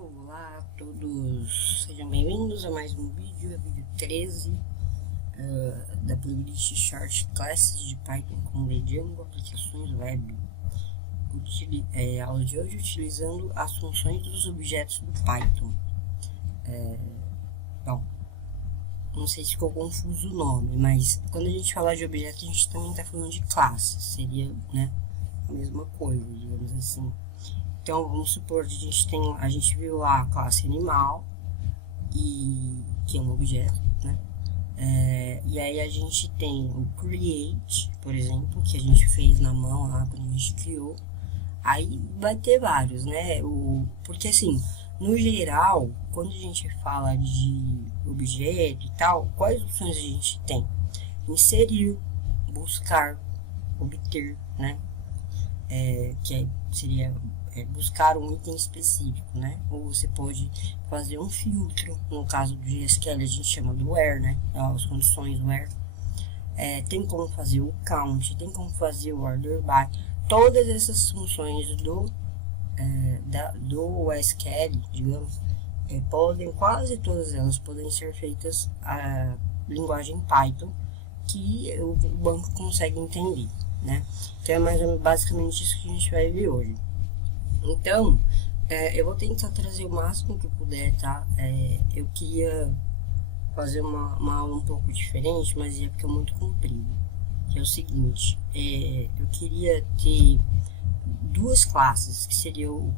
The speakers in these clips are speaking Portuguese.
Olá a todos, sejam bem-vindos a mais um vídeo, vídeo 13 da playlist Short Classes de Python com Django, aplicações web. A aula de hoje utilizando as funções dos objetos do Python. Bom, não sei se ficou confuso o nome, mas quando a gente fala de objetos, a gente também está falando de classes, seria, né, a mesma coisa, digamos assim. Então, vamos supor que a gente viu lá a classe animal, que é um objeto, né? E aí a gente tem o create, por exemplo, que a gente fez na mão lá quando a gente criou. Aí vai ter vários, né? Porque assim, no geral, quando a gente fala de objeto e tal, quais opções a gente tem? Inserir, buscar, obter, né? Seria buscar um item específico, né? Ou você pode fazer um filtro, no caso do SQL a gente chama do where, né? As condições where. Tem como fazer o count, tem como fazer o order by. Todas essas funções do SQL, digamos, quase todas elas podem ser feitas a linguagem Python, que o banco consegue entender, né? Então é mais ou menos basicamente isso que a gente vai ver hoje. Então, eu vou tentar trazer o máximo que eu puder, tá? Eu queria fazer uma aula um pouco diferente, mas ia ficar muito comprido. Que é o seguinte, eu queria ter duas classes, que seria eu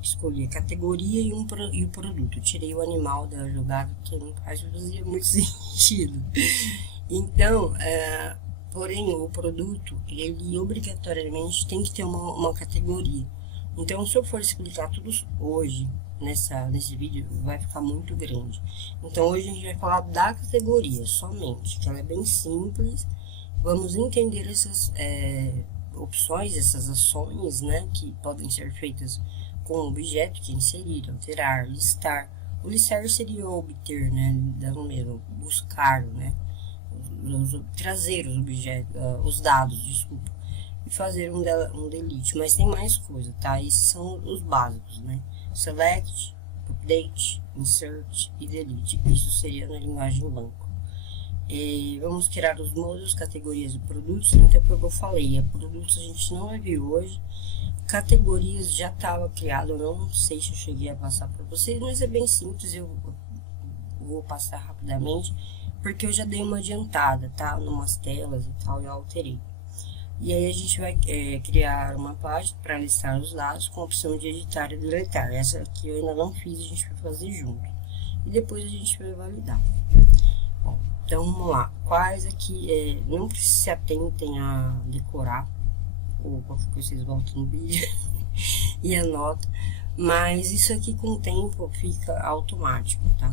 escolhi a categoria e o produto. Eu tirei o animal da jogada, porque não fazia muito sentido. Então, porém, o produto, ele obrigatoriamente tem que ter uma categoria. Então, se eu for explicar tudo hoje, nesse vídeo, vai ficar muito grande. Então, hoje a gente vai falar da categoria somente, que ela é bem simples. Vamos entender essas opções, essas ações, né, que podem ser feitas com o objeto, que é inserir, alterar, listar. O listar seria obter, né, dando mesmo, buscar, né, trazer os objetos, os dados, desculpa, e fazer um delete, mas tem mais coisa, tá? Esses são os básicos, né? Select, update, insert e delete. Isso seria na linguagem banco. E vamos criar os módulos, categorias e produtos. Então, como eu falei, produtos a gente não vai ver hoje. Categorias já estava criado, eu não sei se eu cheguei a passar para vocês, mas é bem simples, eu vou passar rapidamente, porque eu já dei uma adiantada, tá? Numas telas e tal, eu alterei. E aí a gente vai criar uma página para listar os dados com a opção de editar e deletar. Essa aqui eu ainda não fiz, a gente vai fazer junto. E depois a gente vai validar. Bom, então vamos lá. Quais aqui, não se atentem a decorar, ou qualquer coisa vocês voltam no vídeo e anota. Mas isso aqui com o tempo fica automático, tá?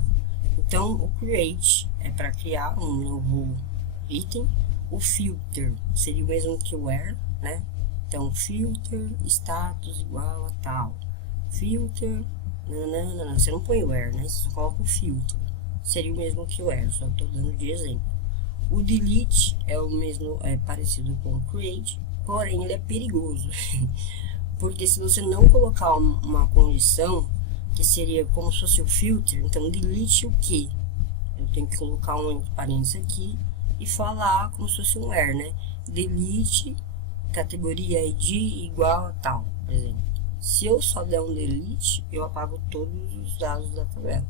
Então, o create é para criar um novo item. O filter seria o mesmo que o where, né? Então, filter status igual a tal. Filter, não, você não põe o where, né? Você só coloca o filter. Seria o mesmo que o where, só estou dando de exemplo. O delete é o mesmo, parecido com o create, porém ele é perigoso. Porque se você não colocar uma condição, que seria como se fosse o filter, então delete o que? Eu tenho que colocar um entre parênteses aqui e falar como se fosse um where, né? Delete categoria id igual a tal, por exemplo. Se eu só der um delete, eu apago todos os dados da tabela.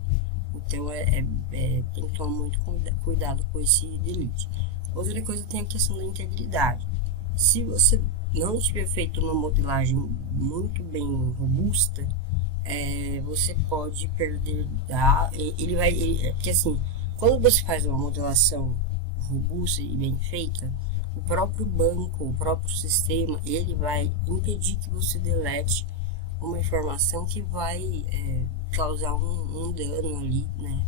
Então tem que tomar muito cuidado com esse delete. Outra coisa, tem a questão da integridade. Se você não tiver feito uma modelagem muito bem robusta, você pode perder porque assim, quando você faz uma modelação robusta e bem feita, o próprio banco, o próprio sistema, ele vai impedir que você delete uma informação que vai causar um dano ali, né?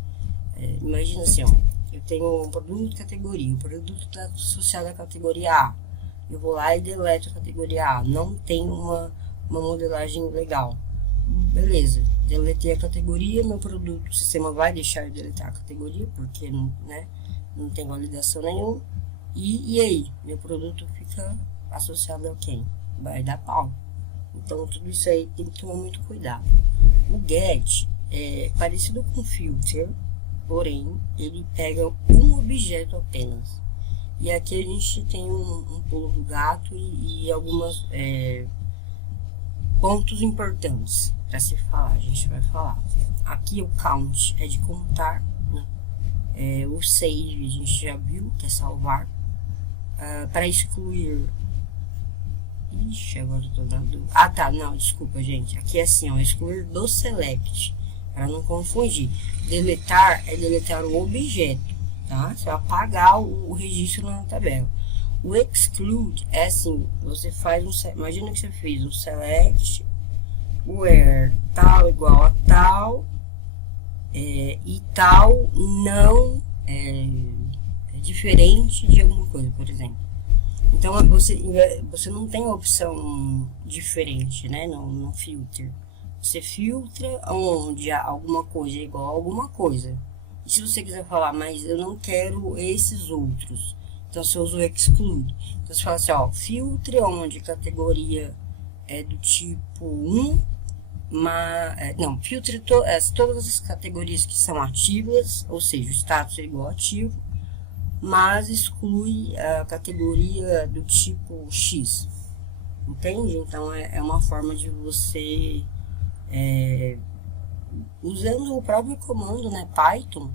Imagina assim, ó, eu tenho um produto de categoria, o produto está associado à categoria A, eu vou lá e deleto a categoria A, não tem uma modelagem legal. Beleza, deletei a categoria, meu produto, o sistema vai deixar eu deletar a categoria, porque não tem validação nenhuma. E aí, meu produto fica associado a quem? Vai dar pau. Então tudo isso aí tem que tomar muito cuidado. O get é parecido com o filter, porém ele pega um objeto apenas. E aqui a gente tem um pulo do gato e algumas pontos importantes para se falar. A gente vai falar. Aqui o count é de contar, né? O save a gente já viu, que é salvar. Para excluir. Ixi, agora eu tô dando. Ah, tá, não, desculpa, gente. Aqui é assim, ó, excluir do select, para não confundir. Deletar é deletar o objeto, tá? Você vai apagar o registro na tabela. O exclude é assim, você faz imagina que você fez um select where tal igual a tal e tal não é diferente de alguma coisa, por exemplo. Então você não tem opção diferente, né, no filter. Você filtra onde alguma coisa é igual a alguma coisa. E se você quiser falar, mas eu não quero esses outros, então você usa o exclude. Então você fala assim, ó, filtre onde categoria é do tipo 1, não, filtre todas as categorias que são ativas, ou seja, o status é igual ativo, mas exclui a categoria do tipo X, entende? Então é uma forma de você, usando o próprio comando, né, Python,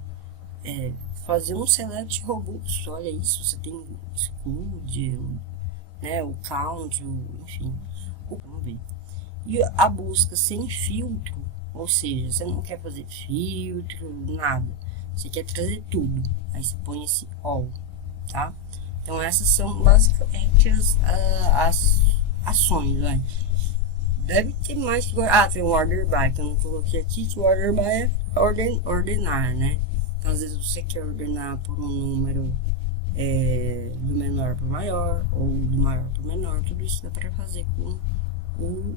fazer um select robusto. Olha isso, você tem exclude, né, o count, enfim, vamos ver. E a busca sem filtro, ou seja, você não quer fazer filtro, nada, você quer trazer tudo, aí você põe esse all, tá? Então essas são basicamente as ações, né? Deve ter mais que... tem o order by, que eu não coloquei aqui, que o order by é ordenar, né? Então às vezes você quer ordenar por um número do menor para o maior, ou do maior para o menor, tudo isso dá para fazer com o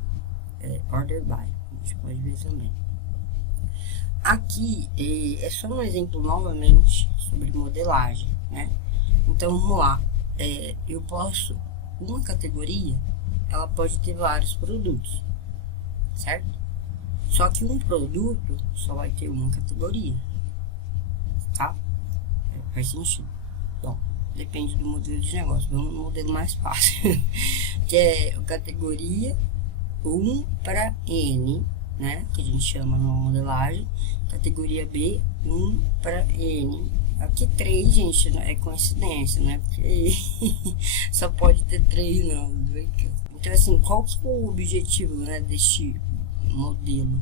order by, a gente pode ver também. Aqui é só um exemplo novamente sobre modelagem, né? Então vamos lá, eu posso, uma categoria, ela pode ter vários produtos, certo? Só que um produto só vai ter uma categoria, tá? Faz sentido. Bom, depende do modelo de negócio. Vamos no modelo mais fácil, que é a categoria 1 para N, né? Que a gente chama numa modelagem. Categoria B, 1 para N. Aqui 3, gente, é coincidência, né? Porque só pode ter 3, não. Então, assim, qual que é o objetivo, né, deste modelo?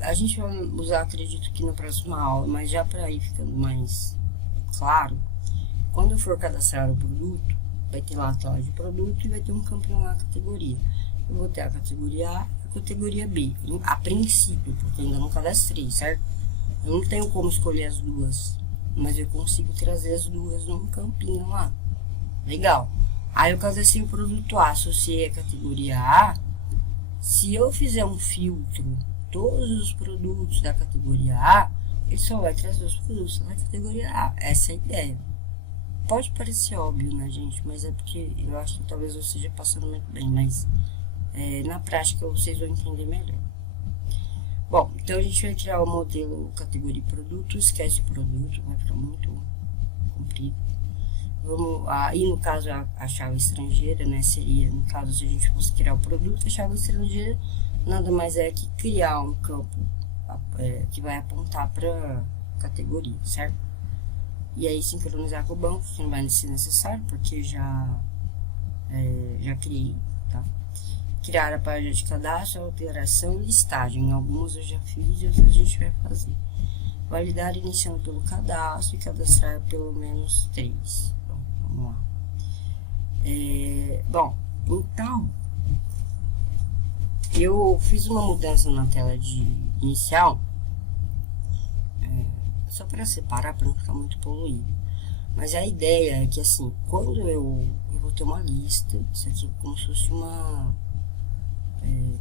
A gente vai usar, acredito que na próxima aula, mas já para ir ficando mais claro, quando eu for cadastrar o produto, vai ter lá a tela de produto e vai ter um campinho lá, categoria. Eu vou ter a categoria A e a categoria B, a princípio, porque eu ainda não cadastrei, certo? Eu não tenho como escolher as duas, mas eu consigo trazer as duas num campinho lá. Legal. Aí eu cadastrei o produto A, associei a categoria A. Se eu fizer um filtro, todos os produtos da categoria A, ele só vai trazer os produtos da categoria A. Essa é a ideia. Pode parecer óbvio, né, gente? Mas é porque eu acho que talvez eu esteja passando muito bem, mas na prática vocês vão entender melhor. Bom, então a gente vai criar o modelo categoria produto, esquece o produto, vai ficar muito comprido. Vamos, aí no caso a chave estrangeira, né, seria, no caso se a gente fosse criar o produto, a chave estrangeira nada mais é que criar um campo que vai apontar para categoria, certo? E aí sincronizar com o banco, que não vai ser necessário, porque já criei, tá? Criar a página de cadastro, alteração e listagem. Algumas eu já fiz e outras a gente vai fazer. Validar iniciando pelo cadastro e cadastrar pelo menos 3. Bom, vamos lá. Bom, então eu fiz uma mudança na tela de inicial, só para separar, para não ficar muito poluído. Mas a ideia é que, assim, quando eu vou ter uma lista, isso aqui é como se fosse uma...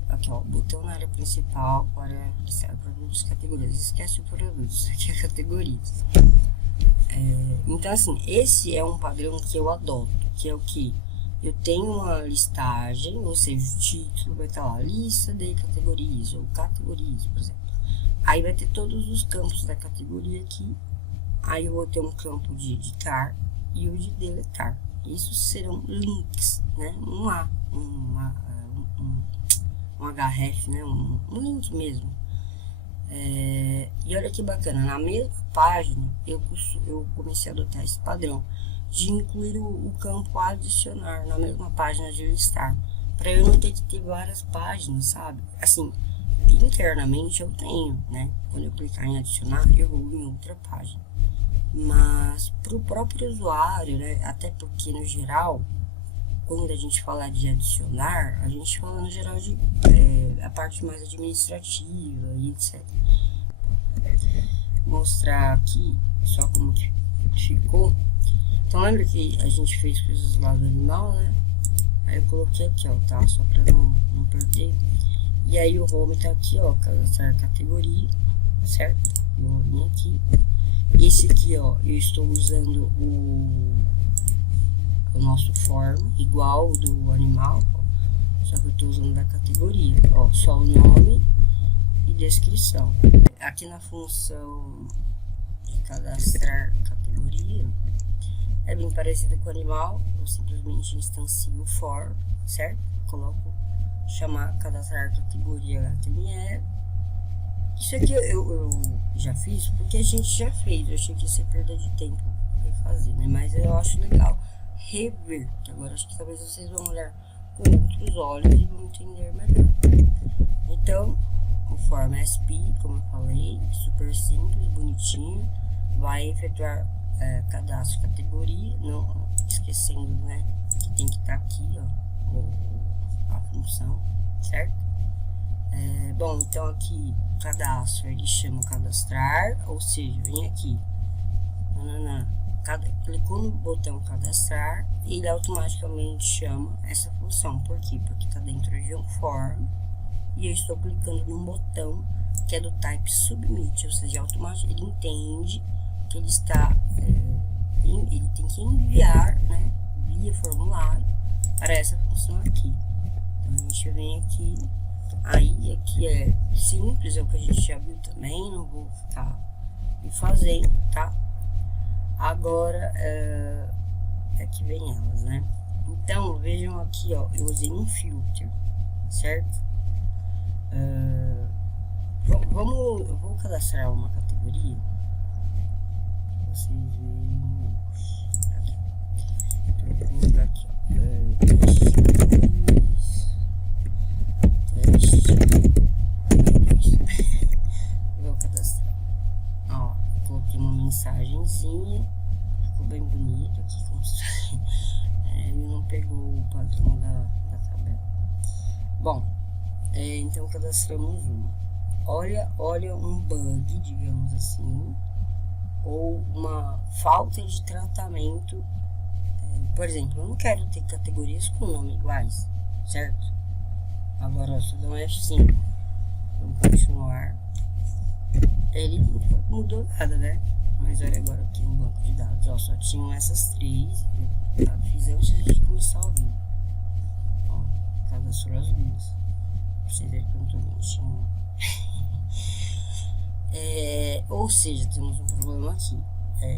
aqui, ó, botão na área principal para listar produtos e categorias. Esquece o produto, isso aqui é categorias. Então, assim, esse é um padrão que eu adoto, que é o que? eu tenho uma listagem, ou seja, o título vai estar lá, lista de categorias, ou categorias, por exemplo. Aí vai ter todos os campos da categoria aqui. Aí eu vou ter um campo de editar e o de deletar. Isso serão links, né? Um href, né? Um link mesmo. E olha que bacana, na mesma página eu comecei a adotar esse padrão de incluir o campo adicionar na mesma página de listar, para eu não ter que ter várias páginas, sabe? Assim, internamente eu tenho, né? Quando eu clicar em adicionar, eu vou em outra página. Mas para o próprio usuário, né? Até porque no geral, quando a gente fala de adicionar, a gente fala no geral de a parte mais administrativa e etc. Vou mostrar aqui só como que ficou. Então lembra que a gente fez coisas lá do animal, né? Aí eu coloquei aqui, ó, tá? Só para não perder. E aí o home tá aqui, ó, cadastrar categoria, certo? Eu vou vir aqui. Esse aqui, ó, eu estou usando o nosso form, igual do animal, ó, só que eu estou usando da categoria, ó, só o nome e descrição. Aqui na função de cadastrar categoria, é bem parecida com o animal, eu simplesmente instancio o for, certo? Coloco chamar cadastrar categoria HTML. Isso aqui eu já fiz porque a gente já fez, eu achei que ia ser perda de tempo refazer, né? Mas eu acho legal rever, que agora acho que talvez vocês vão olhar com outros olhos e vão entender melhor. Então, o form SP, como eu falei, super simples, bonitinho, vai efetuar cadastro categoria, não esquecendo, né, que tem que estar aqui, ó, a função, certo? Bom, então aqui cadastro, ele chama cadastrar, ou seja, vem aqui, clicou no botão cadastrar, ele automaticamente chama essa função. Por quê? Porque está dentro de um form e eu estou clicando num botão que é do type submit, ou seja, automaticamente ele entende que ele está ele tem que enviar, né, via formulário para essa função aqui. Então a gente vem aqui, aí aqui é simples, é o que a gente já viu também, não vou ficar fazendo, tá? Agora é que vem elas, né? Então vejam aqui, ó, eu usei um filter, certo? Eu vou cadastrar uma categoria pra vocês verem aqui. Então eu vou colocar aqui, ó, teste. Vou cadastrar. Ó, coloquei uma mensagenzinha, ficou bem bonito aqui, como se ele não pegou o padrão da tabela. Bom, então cadastramos uma. Olha um bug, digamos assim, ou uma falta de tratamento. Por exemplo, eu não quero ter categorias com nome iguais, certo? Agora, se eu der um F5, vamos continuar. Ele não mudou nada, né? Mas olha agora aqui no banco de dados, ó, só tinham essas três. Eu fiz antes de começar o vídeo. Ó, cadastrou as duas. Pra vocês verem que eu não tô mentindo. Ou seja, temos um problema aqui.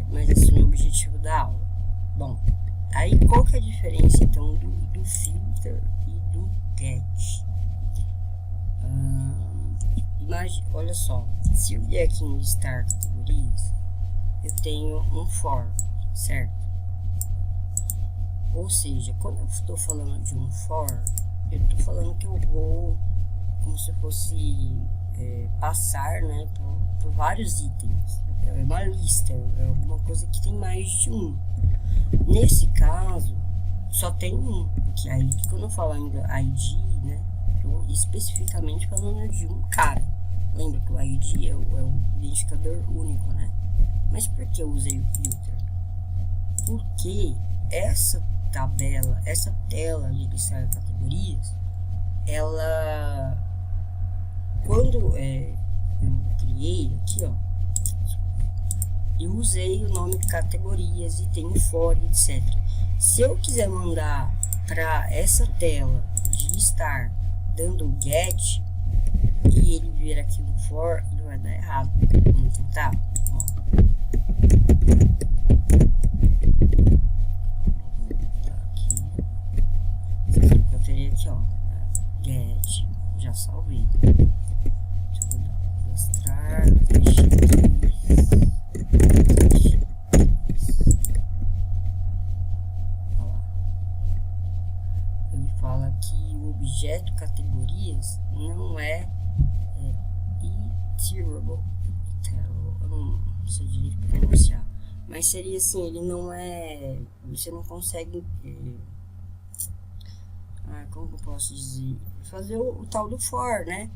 Mas esse não é o objetivo da aula. Bom, aí qual que é a diferença então do filter e do get? Olha só, se eu vier aqui em listar categorias, eu tenho um for, certo? Ou seja, quando eu estou falando de um for, eu estou falando que eu vou, como se fosse passar, né, por vários itens. É uma lista, é alguma coisa que tem mais de um. Nesse caso, só tem um, porque aí quando eu falo ainda ID, né, estou especificamente falando de um cara. Lembra que o ID é o identificador único, né? Mas por que eu usei o filter? Porque essa tabela, essa tela de listar categorias, ela, quando eu criei aqui, ó, eu usei o nome de categorias e tem o for, etc. Se eu quiser mandar para essa tela de estar dando o get e ele vir aqui no for, ele vai dar errado. Vamos tentar? Ó. Eu teria aqui, ó, get, já salvei. Deixa eu dar ilustrar, ele fala que o objeto categorias não é iterable, eu não sei direito pronunciar, mas seria assim, ele não é, você não consegue como que eu posso dizer, fazer o tal do for, né?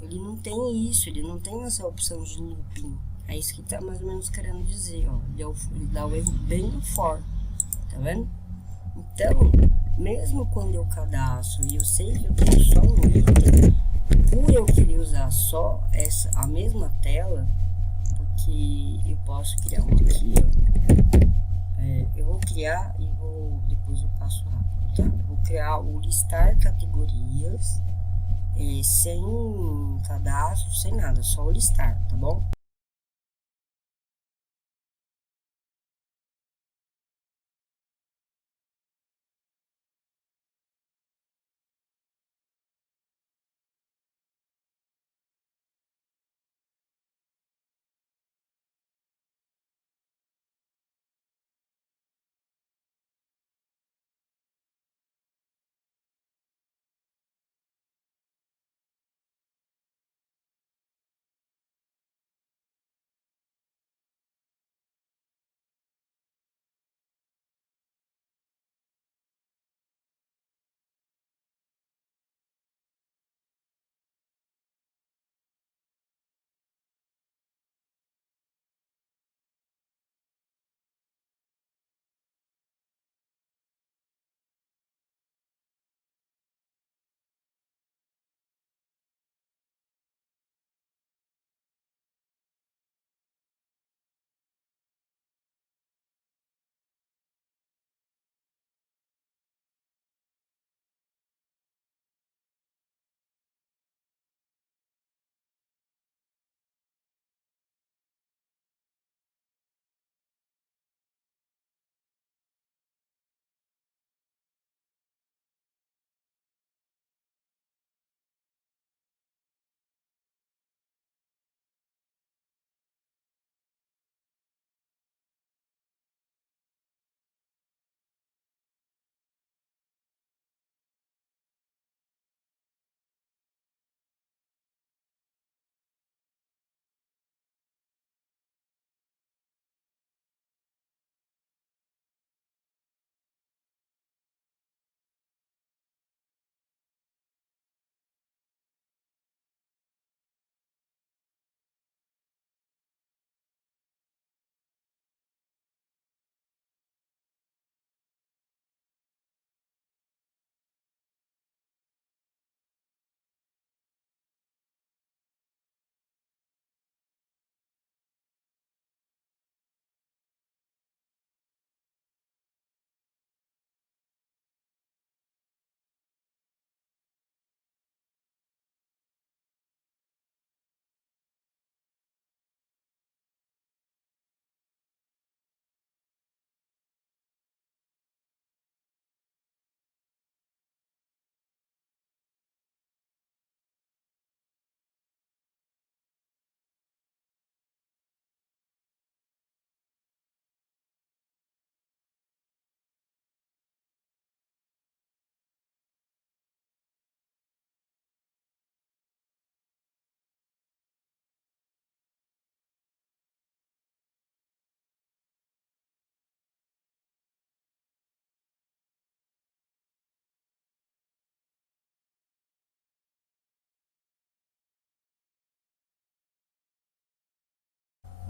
Ele não tem isso, ele não tem essa opção de looping. É isso que tá mais ou menos querendo dizer, ó. Ele dá o erro bem no for, tá vendo? Então, mesmo quando eu cadastro e eu sei que eu tenho só um item, por eu querer usar só a mesma tela, porque eu posso criar uma aqui, ó. Eu vou criar e depois eu passo rápido, tá? Eu vou criar o listar categorias, sem cadastro, sem nada, só o listar, tá bom?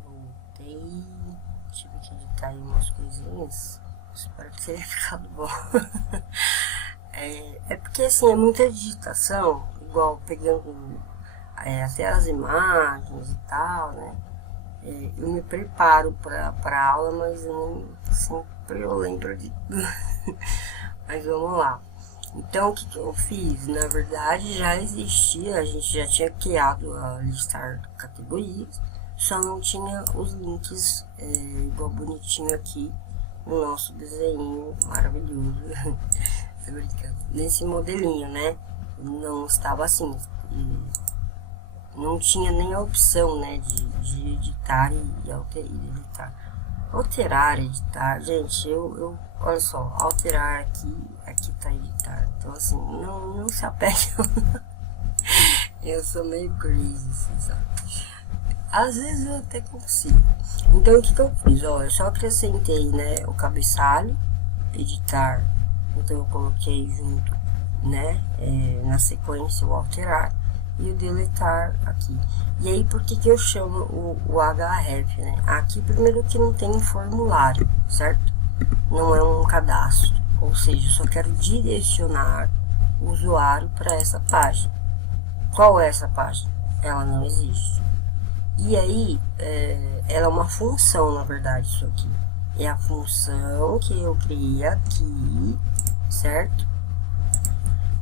Voltei, tive que editar aí umas coisinhas, espero que tenha ficado bom. Porque assim, é muita digitação, igual pegando até as imagens e tal, né? Eu me preparo para a aula, mas nem sempre eu lembro de mas vamos lá. Então, o que, que eu fiz? Na verdade, já existia, a gente já tinha criado a listar categorias, só não tinha os links igual bonitinho aqui no nosso desenho maravilhoso. Tô brincando. Nesse modelinho, né? Não estava assim. E não tinha nem a opção, né, de editar e editar. Alterar, editar, gente, olha só, alterar aqui tá editar. Então, assim, não se apegue. Eu sou meio crazy, assim, sabe? Às vezes eu até consigo. Então, o que que eu fiz? Ó, eu só acrescentei, né, o cabeçalho, editar. Então, eu coloquei junto, né, na sequência o alterar e o deletar aqui. E aí, por que que eu chamo o href, né? Aqui, primeiro que não tem um formulário, certo? Não é um cadastro. Ou seja, eu só quero direcionar o usuário para essa página. Qual é essa página? Ela não existe. E aí, ela é uma função, na verdade, isso aqui. É a função que eu criei aqui, certo?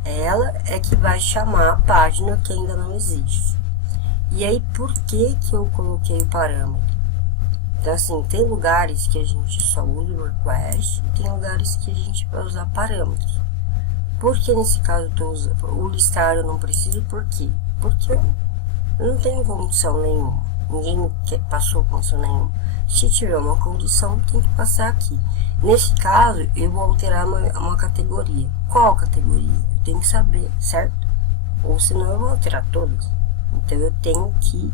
Ela é que vai chamar a página que ainda não existe. E aí, por que que eu coloquei o parâmetro? Então, assim, tem lugares que a gente só usa o request e tem lugares que a gente vai usar parâmetros. Por que nesse caso eu tô usando o listar eu não preciso? Por quê? Porque eu não tenho condição nenhuma. Ninguém passou condição nenhuma. Se tiver uma condição, tem que passar aqui. Nesse caso, eu vou alterar uma categoria. Qual categoria? Eu tenho que saber, certo? Ou senão eu vou alterar todas. Então eu tenho que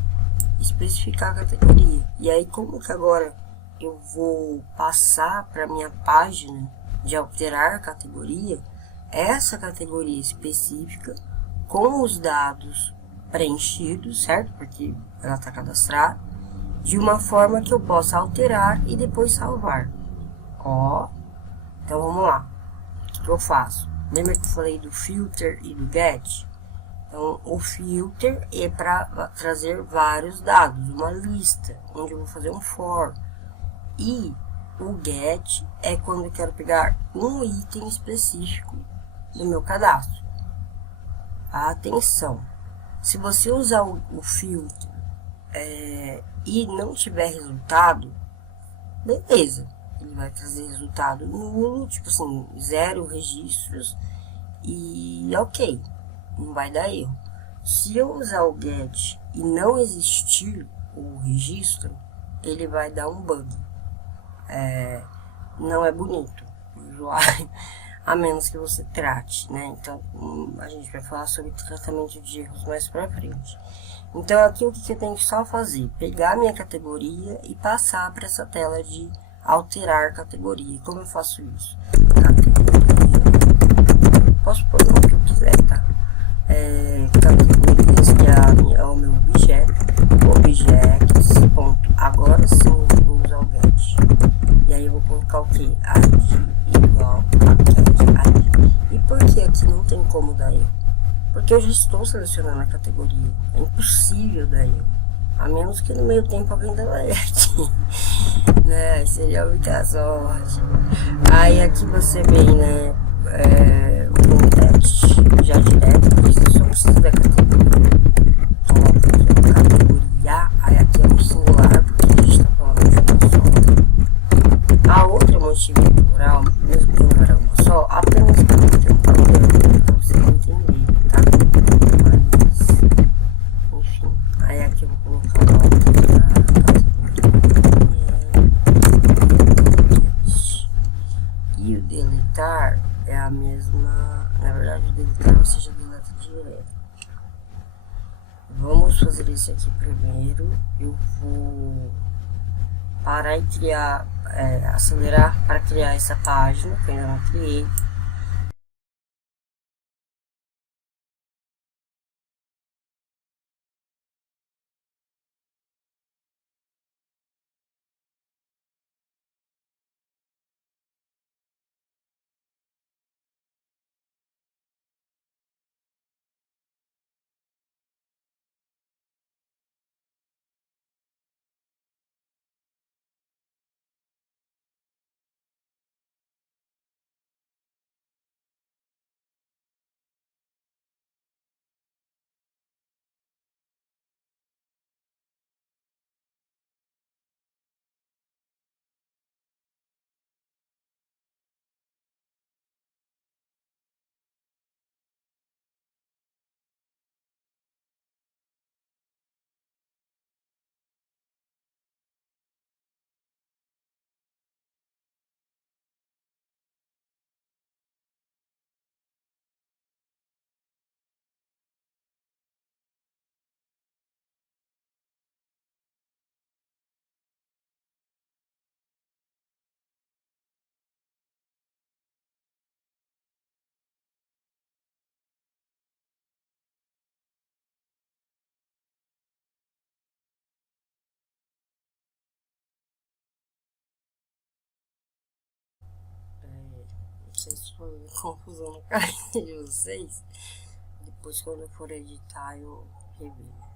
especificar a categoria. E aí, como que agora eu vou passar para minha página de alterar a categoria, essa categoria específica com os dados preenchidos, certo? Porque ela está cadastrada, de uma forma que eu possa alterar e depois salvar. Ó, então vamos lá. O que eu faço? Lembra que eu falei do filter e do get? Então, o filter é para trazer vários dados, uma lista, onde eu vou fazer um for. E o get é quando eu quero pegar um item específico do meu cadastro. Atenção, se você usar o filtro e não tiver resultado, beleza, ele vai trazer resultado nulo, tipo assim, 0 registros e ok, não vai dar erro. Se eu usar o get e não existir o registro, ele vai dar um bug. Não é bonito o usuário, a menos que você trate, né? Então, a gente vai falar sobre tratamento de erros mais pra frente. Então, aqui o que eu tenho que só fazer? Pegar minha categoria e passar para essa tela de alterar categoria. Como eu faço isso? Categoria. Posso pôr o que eu quiser, tá? Categorias, que é o meu objeto. Objects, ponto. Agora sim eu vou usar o get. E aí eu vou colocar o que? ID igual a get ID. E por que aqui não tem como dar erro? Porque eu já estou selecionando a categoria. É impossível dar erro. A menos que no meio tempo alguém delete. Né? Seria muita sorte. Aí aqui você vem, né? O context já direto, porque você só precisa da categoria. Coloca categoria. Aí aqui é um singular, porque a gente está falando de uma só. A outra motivo plural, mesmo que não era uma só, apenas para ter um padrão, para você entender, tá? Mas, enfim, aí aqui eu vou colocar uma outra e o deletar é a mesma, na verdade o deletar você já deleta direto. Vamos fazer isso aqui primeiro. Eu vou parar e criar, acelerar para criar essa página que eu ainda não criei. fazer confusão na cabeça de vocês. Depois, quando eu for editar, eu revejo.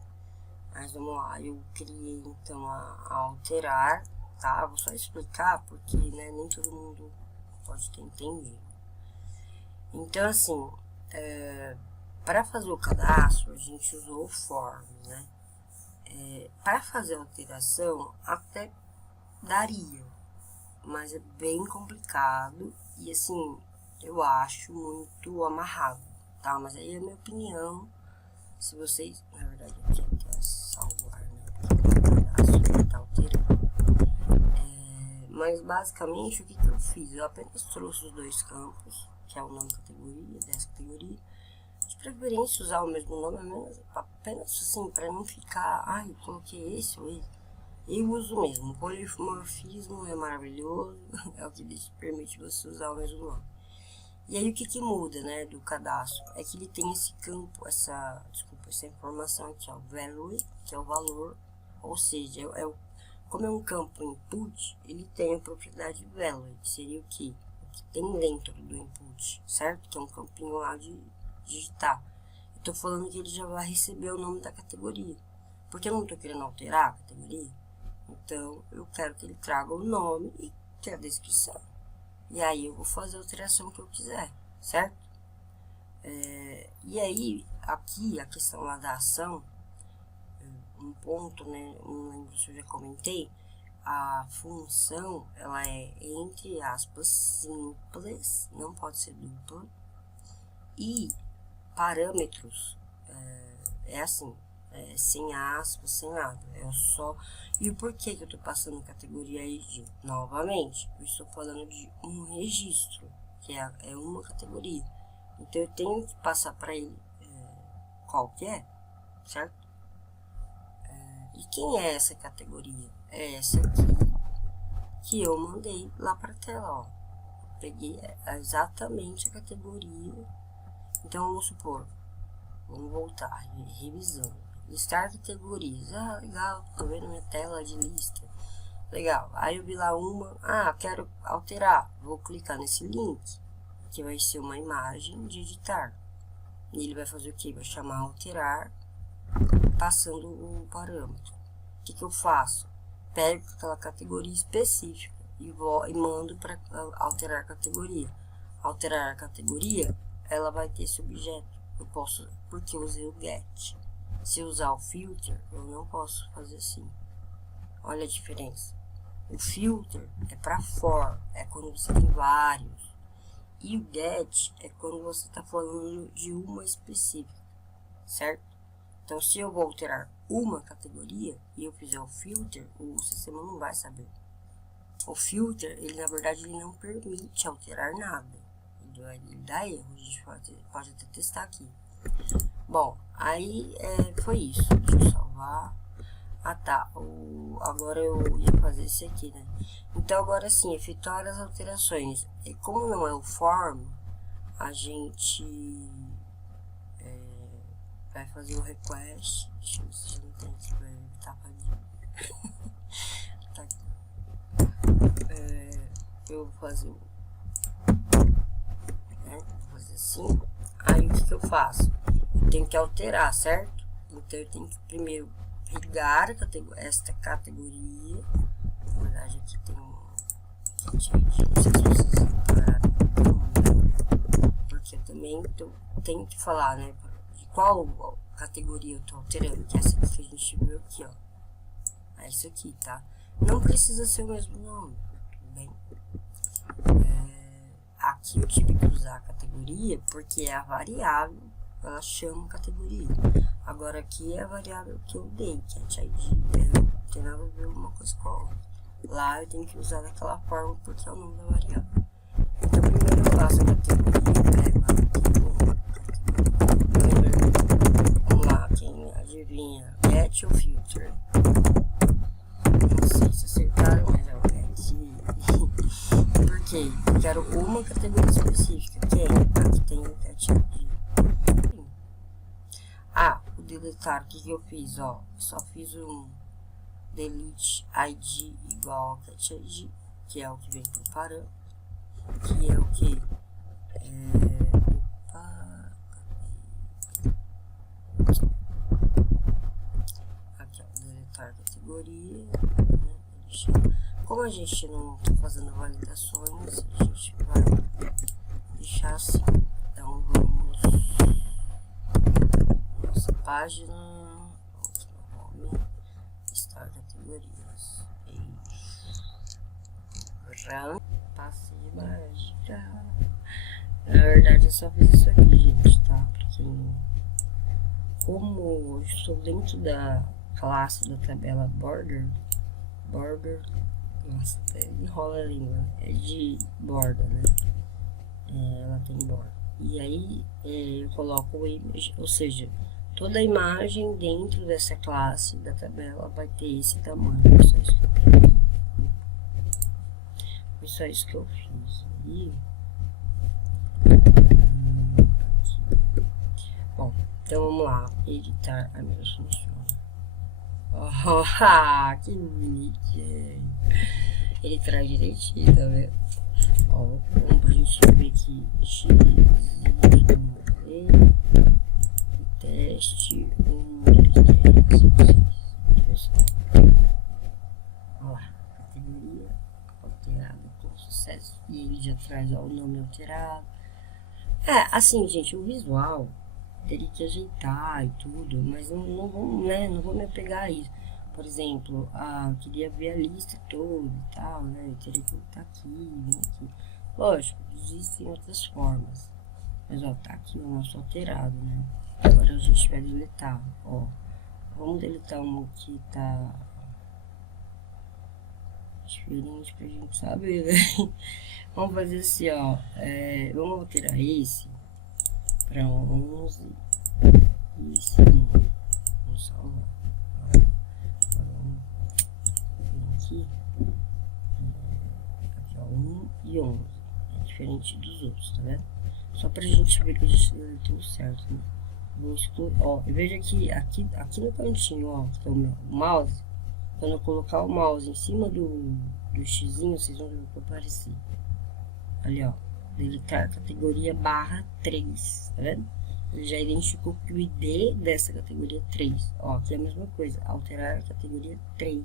Mas vamos lá, eu criei então a alterar, tá? Vou só explicar porque, né, nem todo mundo pode ter entendido. Então, assim, para fazer o cadastro, a gente usou o form, né? Para fazer a alteração, até daria, mas é bem complicado e, assim, eu acho muito amarrado, tá? Mas aí é a minha opinião. Se vocês, na verdade, aqui é salvar, né? Porque tá alterando. Mas basicamente o que eu fiz? Eu apenas trouxe os dois campos, que é o nome da categoria, dessa categoria. De preferência usar o mesmo nome, apenas assim, para não ficar, ai, eu coloquei esse ou esse. Eu uso mesmo, o polimorfismo é maravilhoso, é o que permite você usar o mesmo nome. E aí o que muda, né, do cadastro? É que ele tem esse campo, essa informação aqui, ó, value, que é o valor, ou seja, como é um campo input, ele tem a propriedade value, que seria o que? O que tem dentro do input, certo? Que é um campinho lá de digitar. Eu tô falando que ele já vai receber o nome da categoria, porque eu não tô querendo alterar a categoria, então eu quero que ele traga o nome e que a descrição. E aí eu vou fazer a alteração que eu quiser, certo? E aí, aqui, a questão lá da ação, um ponto, né, não lembro se eu já comentei, a função, ela é, entre aspas, simples, não pode ser dupla, e parâmetros, assim, sem aspas, sem nada, é só. E o porquê que eu tô passando categoria ID? Novamente, eu estou falando de um registro, que é uma categoria, então eu tenho que passar para ele qual que é, certo? E quem é essa categoria? É essa aqui que eu mandei lá para a tela, ó. Peguei exatamente a categoria. Então vamos supor, vamos voltar, revisando, listar categorias. Ah, legal, tô vendo minha tela de lista, legal. Aí eu vi lá uma, quero alterar, vou clicar nesse link, que vai ser uma imagem de editar, e ele vai fazer o que? Vai chamar alterar, passando o parâmetro. O que eu faço? Pego aquela categoria específica e mando para alterar a categoria. Alterar a categoria, ela vai ter esse objeto. Eu posso, porque eu usei o get. Se eu usar o filter, eu não posso fazer assim. Olha a diferença. O filter é para for, é quando você tem vários. E o get é quando você está falando de uma específica, certo? Então, se eu vou alterar uma categoria e eu fizer o filter, o sistema não vai saber. O filter, ele na verdade, ele não permite alterar nada. Ele dá erro, a gente pode até testar aqui. Bom, aí foi isso. Deixa eu salvar. Tá. Agora eu ia fazer esse aqui, né? Então, agora sim, efetuar as alterações. E como não é o form, a gente vai fazer o request. Deixa eu ver se não tem aqui pra evitar tá aqui. Eu vou fazer vou fazer assim. Aí o que eu faço? Eu tenho que alterar, certo? Então eu tenho que primeiro ligar esta categoria. Na verdade aqui tem não sei se vocês repararam, porque eu também tenho que falar, né, de qual categoria eu tô alterando, que é essa que a gente viu aqui, ó. É isso aqui, tá? Não precisa ser o mesmo nome, tudo bem? Aqui eu tive que usar a categoria porque é a variável, ela chama categoria. Agora aqui é a variável que eu dei, que é ID, não tem nada a ver uma coisa com a outra. Lá eu tenho que usar daquela forma porque é o nome da variável. Então primeiro eu faço a categoria, pego aqui, vamos lá, quem adivinha, get ou filter? Não sei se acertaram, mas é o get. Porque eu quero uma categoria específica, que é aqui tem o get ID. O deletar, o que eu fiz, ó, só fiz um delete ID igual ao get ID, que é o que vem pro parâmetro, que é o que? Aqui, ó, deletar categoria, né? Como a gente não tá fazendo validações, a gente vai deixar assim. Então vamos nossa página, vamos no home, listar categorias, run, passe de mágica. Na verdade eu só fiz isso aqui, gente, tá? Porque como eu estou dentro da classe da tabela border, nossa, enrola a língua, é de borda, né? Ela tem borda. E aí eu coloco o image, ou seja, toda a imagem dentro dessa classe da tabela vai ter esse tamanho. Foi só isso que eu fiz. E bom, então vamos lá, editar. Ai meu Deus, funciona. Oh, que bonitinho. Ele traz direitinho, tá vendo? Ó, vamos pra gente ver aqui. X, Y, teste 1, 2, 3, 4, 5, 6. Olha lá, categoria alterada com sucesso. E ele já traz ó, o nome alterado. Assim, gente, o visual teria que ajeitar e tudo, mas não vou, né, não vou me apegar a isso. Por exemplo, eu queria ver a lista toda e tal, né? Eu teria que botar aqui, aqui. Lógico, existem outras formas. Mas ó, tá aqui o nosso alterado, né? Agora a gente vai deletar, ó. Vamos deletar um que tá diferente pra gente saber, né? Vamos fazer assim, ó. Vamos alterar esse para 11 e esse 1. Vamos salvar. Aqui, ó, 1 e 11. É diferente dos outros, tá vendo? Só pra gente ver que a gente deletou certo, né? Vou excluir, ó, veja aqui no cantinho, ó, que é o meu mouse. Quando eu colocar o mouse em cima do xizinho, vocês vão ver o que aparecer. Ali, ó, deletar categoria /3, tá vendo? Ele já identificou que o ID dessa categoria 3, ó, aqui é a mesma coisa, alterar a categoria 3.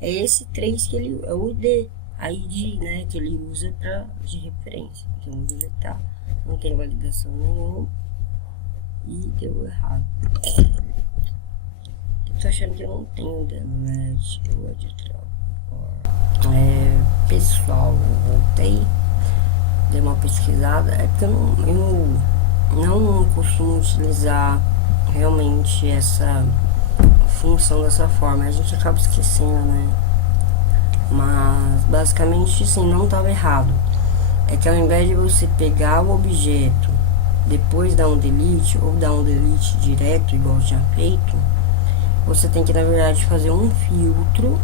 É esse 3 que ele, é o ID, né, que ele usa de referência. Então, vou deletar, não tem validação nenhuma e deu errado. Eu tô achando que eu não tenho delete, o editor. Pessoal, eu voltei, dei uma pesquisada, é porque eu não costumo utilizar realmente essa função dessa forma, a gente acaba esquecendo, né? Mas basicamente sim, não estava errado. É que ao invés de você pegar o objeto, depois dar um delete ou dar um delete direto, igual eu tinha feito, você tem que na verdade fazer um filtro,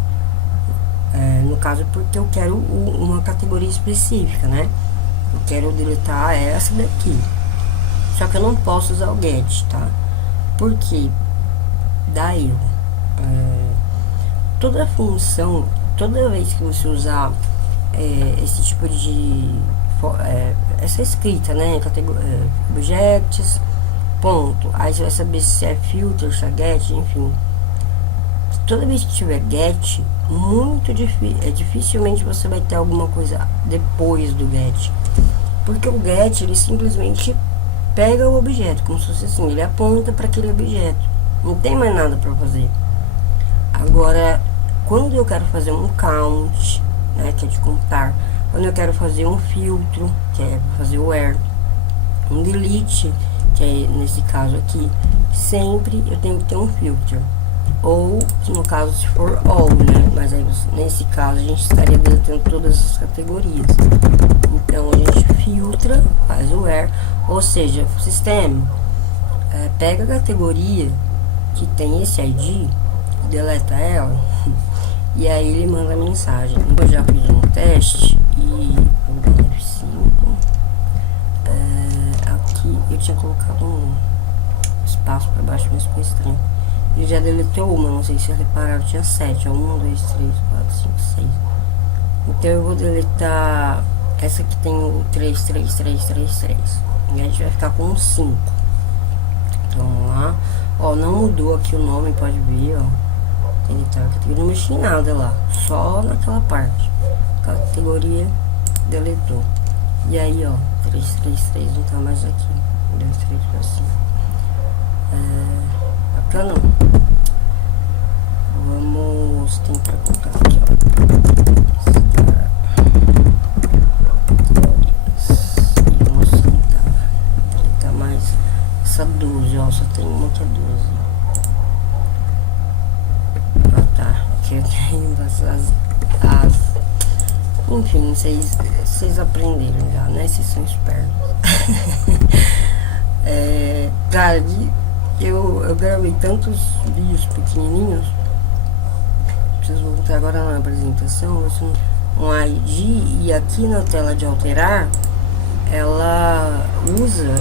no caso porque eu quero uma categoria específica, né? Eu quero deletar essa daqui. Só que eu não posso usar o get, tá? Porque dá erro. Toda função, toda vez que você usar esse tipo de essa escrita, né? Objects, ponto. Aí você vai saber se é filter, se é get, enfim. Toda vez que tiver get, dificilmente você vai ter alguma coisa depois do get. Porque o get, ele simplesmente pega o objeto, como se fosse assim, ele aponta para aquele objeto. Não tem mais nada para fazer. Agora, quando eu quero fazer um count, né, que é de contar, quando eu quero fazer um filtro, que é fazer o where, um delete, que é nesse caso aqui, sempre eu tenho que ter um filtro. Ou, no caso, se for all, né? Mas aí, nesse caso, a gente estaria deletando todas as categorias. Então, a gente filtra, faz o where, ou seja, o sistema pega a categoria que tem esse ID, deleta ela, e aí ele manda a mensagem. Eu já fiz um teste e vou dar F5. Aqui eu tinha colocado um espaço para baixo, mas ficou estranho. Ele já deletou uma, não sei se vocês repararam, tinha 7, 1, 2, 3, 4, 5, 6. Então eu vou deletar Essa aqui tem o 3, 3, 3, 3, 3. E a gente vai ficar com 5. Então vamos lá. Ó, não mudou aqui o nome, pode ver, ó. Deletar a categoria, não mexi em nada lá. Só naquela parte. Categoria deletou. E aí, ó, 3, 3, 3, não tá mais aqui. 2, 3 pra cima. Bacana. Vamos tentar colocar aqui, ó. E vamos tentar mais essa 12, ó. Só tem uma que é 12. Ah, tá. Aqui eu tenho enfim, vocês aprenderam já, né? Vocês são espertos. Cara, eu gravei tantos vídeos pequenininhos. Vocês vão ver agora na apresentação. Um ID, e aqui na tela de alterar, ela usa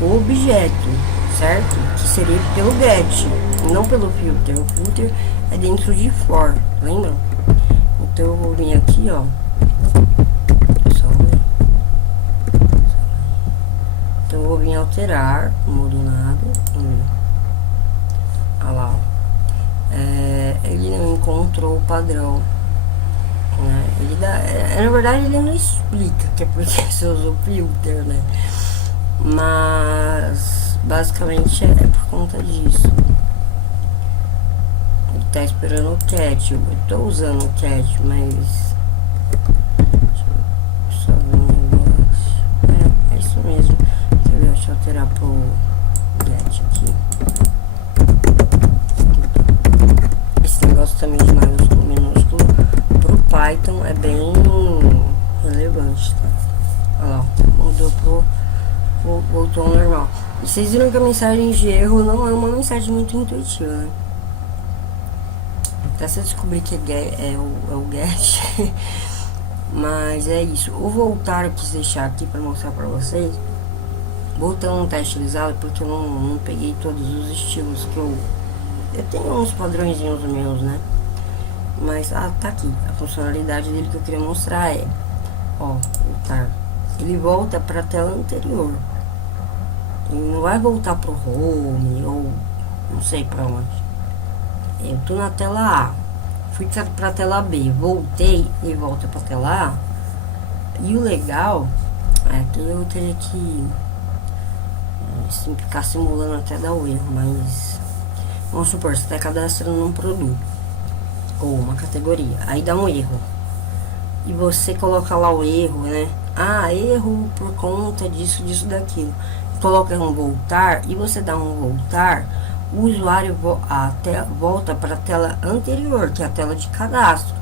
o objeto, certo? Que seria pelo get, não pelo filter. O filter é dentro de for, lembram? Então eu vou vir aqui, ó. Então eu vou vir alterar, não mudou nada. Olha lá, ele não encontrou o padrão, né? Ele dá, na verdade ele não explica que é porque você usou filter, né? Mas basicamente é por conta disso. Ele tá esperando o cat. Eu tô usando o cat, mas só ver um negócio. É isso mesmo. Deixa eu alterar pro get aqui. Esse negócio também de maiúsculo, minúsculo pro Python é bem relevante, tá? Olha lá, mudou pro voltou ao normal. E vocês viram que a mensagem de erro não é uma mensagem muito intuitiva, né? Até você descobrir que é o get. Mas é isso. O voltar eu quis deixar aqui para mostrar para vocês. Voltando um teste utilizado, porque eu não peguei todos os estilos que eu tenho uns padrõezinhos meus, né? Mas tá aqui. A funcionalidade dele que eu queria mostrar é, ó, voltar. Ele volta para a tela anterior. Ele não vai voltar pro home ou não sei para onde. Eu tô na tela A, fui para a tela B, voltei e volta para a tela A. E o legal é que eu teria que ficar simulando até dar o erro, mas vamos supor, você está cadastrando um produto ou uma categoria, aí dá um erro e você coloca lá o erro, né? Erro por conta disso, daquilo. Coloca um voltar e você dá um voltar, o usuário volta para a tela anterior, que é a tela de cadastro.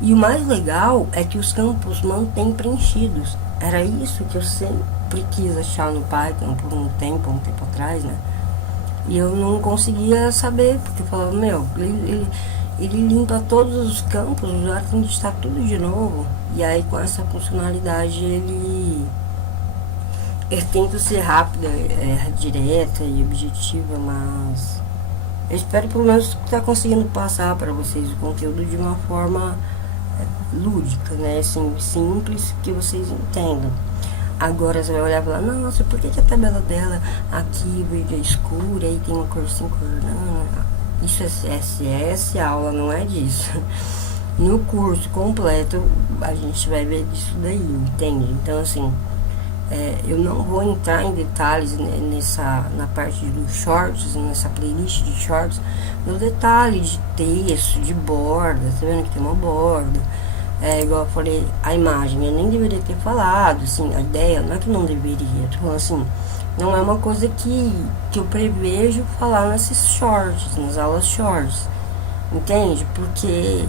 E o mais legal é que os campos mantêm preenchidos. Era isso que eu sempre quis achar no Python por um tempo atrás, né? E eu não conseguia saber, porque eu falava, meu, ele limpa todos os campos, o usuário tem que digitar tudo de novo. E aí com essa funcionalidade ele tenta ser rápida, direta e objetiva, mas eu espero pelo menos estar conseguindo passar para vocês o conteúdo de uma forma lúdica, né? Assim, simples, que vocês entendam. Agora você vai olhar e falar, nossa, por que a tabela dela aqui verde é escura e tem uma cor sem cor? Não, isso é CSS, a aula não é disso. No curso completo a gente vai ver disso daí, entende? Então assim, eu não vou entrar em detalhes na parte dos shorts, nessa playlist de shorts, no detalhe de texto, de borda. Tá vendo que tem uma borda? Igual eu falei, a imagem eu nem deveria ter falado, assim, a ideia não é que não deveria, eu tô falando assim, não é uma coisa que eu prevejo falar nesses shorts, nas aulas shorts, entende? Porque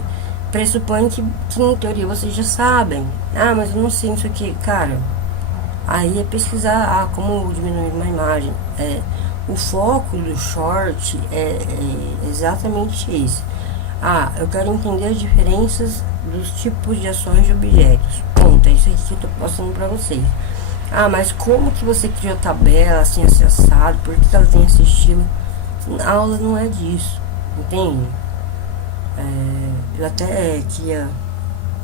pressupõe que em teoria vocês já sabem. Mas eu não sei isso aqui, cara. Aí é pesquisar como diminuir uma imagem. O foco do short é exatamente isso. Eu quero entender as diferenças dos tipos de ações de objetos. Ponto, é isso aqui que eu tô passando pra vocês. Mas como que você criou a tabela assim, assado? Por que ela tem esse estilo? A aula não é disso, entende? Eu até queria,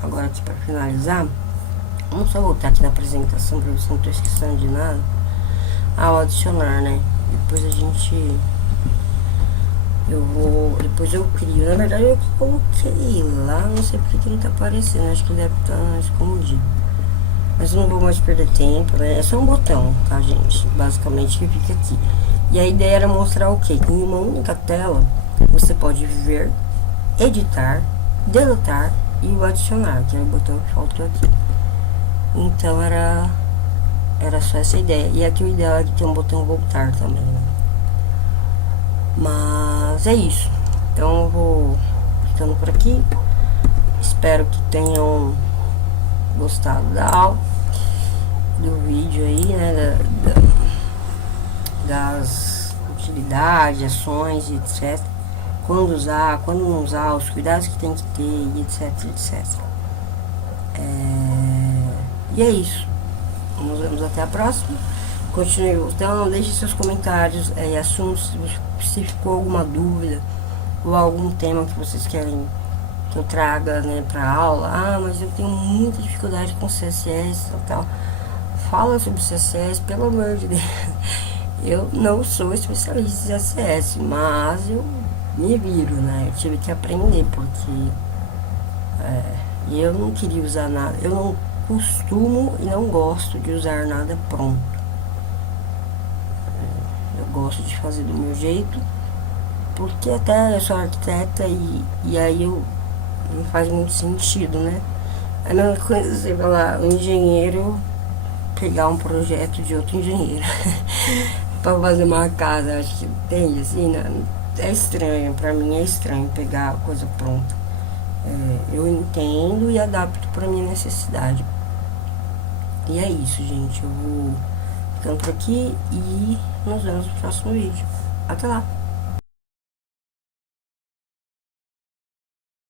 agora aqui para finalizar, Vamos só voltar aqui na apresentação pra ver se não tô esquecendo de nada. O adicionar, né? Depois a gente... Depois eu crio. Na verdade eu coloquei lá, não sei porque que não tá aparecendo. Acho que deve estar escondido. Mas eu não vou mais perder tempo, né? É só um botão, tá, gente? Basicamente que fica aqui. E a ideia era mostrar o quê? Que em uma única tela você pode ver, editar, deletar e o adicionar, que é o botão que faltou aqui. Então era só essa ideia. E aqui o ideal é que tem um botão voltar também, né? Mas é isso. Então eu vou ficando por aqui. Espero que tenham gostado da aula, do vídeo aí, né? Das utilidades, ações e etc. Quando usar, quando não usar, os cuidados que tem que ter, e etc, etc. E é isso. Nos vemos até a próxima. Continue gostando, deixe seus comentários e assuntos, se ficou alguma dúvida ou algum tema que vocês querem que eu traga, né, pra aula. Mas eu tenho muita dificuldade com CSS e tal. Fala sobre CSS, pelo amor de Deus. Eu não sou especialista em CSS, mas eu me viro, né? Eu tive que aprender, porque eu não queria usar nada. Eu não costumo e não gosto de usar nada pronto. Eu gosto de fazer do meu jeito, porque até eu sou arquiteta e aí não faz muito sentido, né? É a mesma coisa você falar, um engenheiro pegar um projeto de outro engenheiro para fazer uma casa, acho que tem assim, né? É estranho, pra mim é estranho pegar a coisa pronta. Eu entendo e adapto pra minha necessidade. E é isso, gente. Eu vou ficando por aqui e nos vemos no próximo vídeo. Até lá!